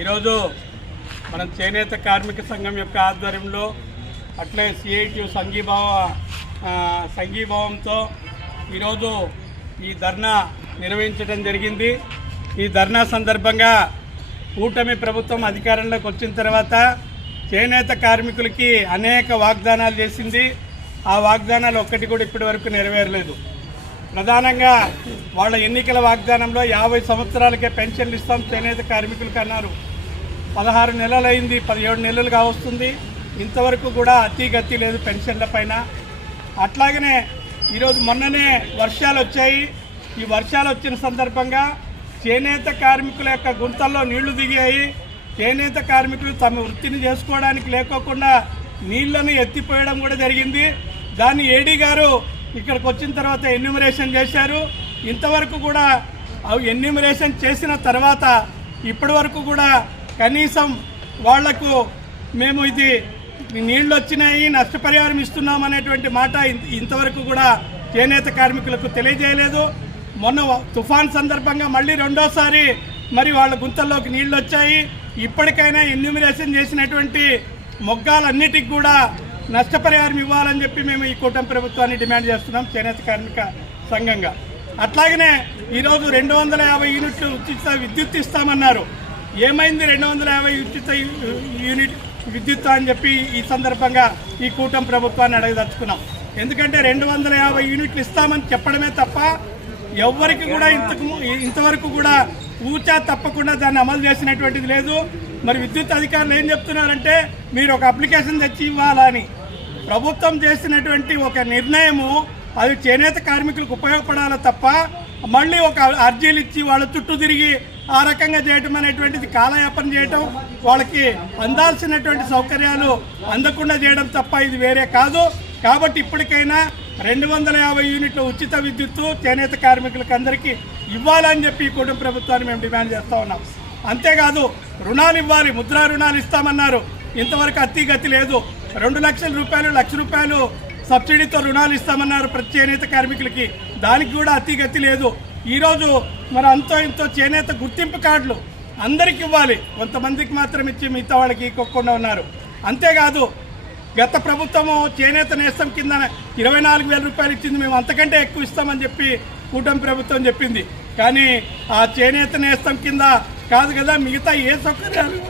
ఈరోజు మనం చేనేత కార్మిక సంఘం యొక్క ఆధ్వర్యంలో అట్లే సిఐటి సంఘీభావంతో ఈరోజు ఈ ధర్నా నిర్వహించడం జరిగింది. ఈ ధర్నా సందర్భంగా కూటమి ప్రభుత్వం అధికారంలోకి వచ్చిన తర్వాత చేనేత కార్మికులకి అనేక వాగ్దానాలు చేసింది. ఆ వాగ్దానాలు ఒక్కటి కూడా ఇప్పటి వరకు నెరవేరలేదు. ప్రధానంగా వాళ్ళ ఎన్నికల వాగ్దానంలో 50 సంవత్సరాలకే పెన్షన్లు ఇస్తాం చేనేత కార్మికులకు అన్నారు. 16 నెలలైంది, 17 నెలలుగా వస్తుంది. ఇంతవరకు కూడా అతిగతి లేదు పెన్షన్ల పైన. అట్లాగనే ఈరోజు మొన్ననే వర్షాలు వచ్చాయి. ఈ వర్షాలు వచ్చిన సందర్భంగా చేనేత కార్మికుల యొక్క గుంతల్లో నీళ్లు దిగాయి. చేనేత కార్మికులు తమ వృత్తిని చేసుకోవడానికి లేకోకుండా నీళ్లను ఎత్తిపోయడం కూడా జరిగింది. దాన్ని ఏడీ గారు ఇక్కడికి వచ్చిన తర్వాత ఎన్యూమరేషన్ చేశారు. ఇంతవరకు కూడా ఎన్యూమరేషన్ చేసిన తర్వాత ఇప్పటి వరకు కూడా కనీసం వాళ్లకు మేము ఇది నీళ్ళు వచ్చినాయి, నష్టపరిహారం ఇస్తున్నాం అనేటువంటి మాట ఇంతవరకు కూడా చేనేత కార్మికులకు తెలియజేయలేదు. మొన్న తుఫాన్ సందర్భంగా మళ్ళీ రెండోసారి మరి వాళ్ళ గుంతల్లోకి నీళ్ళు వచ్చాయి. ఇప్పటికైనా ఎన్యూమరేషన్ చేసినటువంటి మొగ్గాలన్నిటికి కూడా నష్టపరిహారం ఇవ్వాలని చెప్పి మేము ఈ కూటమి ప్రభుత్వాన్ని డిమాండ్ చేస్తున్నాం చేనేత కార్మిక సంఘంగా. అట్లాగనే ఈరోజు 250 యూనిట్లు ఉచిత విద్యుత్ ఇస్తామన్నారు. ఏమైంది 250 ఉచిత యూనిట్ విద్యుత్ అని చెప్పి ఈ సందర్భంగా ఈ కూటమి ప్రభుత్వాన్ని అడగదలుచుకున్నాం. ఎందుకంటే 250 యూనిట్లు ఇస్తామని చెప్పడమే తప్ప ఎవ్వరికి కూడా ఇంతవరకు కూడా ఊచా తప్పకుండా దాన్ని అమలు చేసినటువంటిది లేదు. మరి విద్యుత్ అధికారులు ఏం చెప్తున్నారంటే మీరు ఒక అప్లికేషన్ తెచ్చి ఇవ్వాలని. ప్రభుత్వం చేసినటువంటి ఒక నిర్ణయము అది చేనేత కార్మికులకు ఉపయోగపడాలి తప్ప మళ్ళీ ఒక అర్జీలు ఇచ్చి వాళ్ళ చుట్టూ తిరిగి ఆ రకంగా చేయటం అనేటువంటిది కాలయాపన చేయటం, వాళ్ళకి అందాల్సినటువంటి సౌకర్యాలు అందకుండా చేయడం తప్ప ఇది వేరే కాదు. కాబట్టి ఇప్పటికైనా 250 యూనిట్ల ఉచిత విద్యుత్తు చేనేత కార్మికులకు అందరికీ ఇవ్వాలని చెప్పి కుటుంబ ప్రభుత్వాన్ని మేము డిమాండ్ చేస్తూ ఉన్నాం. అంతేకాదు రుణాలు ఇవ్వాలి, ముద్రా రుణాలు ఇస్తామన్నారు. ఇంతవరకు అతిగతి లేదు. 2 లక్షల రూపాయలు, 1 లక్ష రూపాయలు సబ్సిడీతో రుణాలు ఇస్తామన్నారు ప్రతి చేనేత కార్మికులకి. దానికి కూడా అతిగతి లేదు. ఈరోజు మరి అంతో ఇంతో చేనేత గుర్తింపు కార్డులు అందరికి ఇవ్వాలి, కొంతమందికి మాత్రం ఇచ్చి మిగతా వాళ్ళకి ఇవ్వకుండా ఉన్నారు. అంతేకాదు గత ప్రభుత్వము చేనేత నేస్తం కింద 24,000 రూపాయలు ఇచ్చింది. మేము అంతకంటే ఎక్కువ ఇస్తామని చెప్పి కూటమి ప్రభుత్వం చెప్పింది. కానీ ఆ చేనేత నేస్తం కింద కాదు కదా, మిగతా ఏ సౌకర్యాలు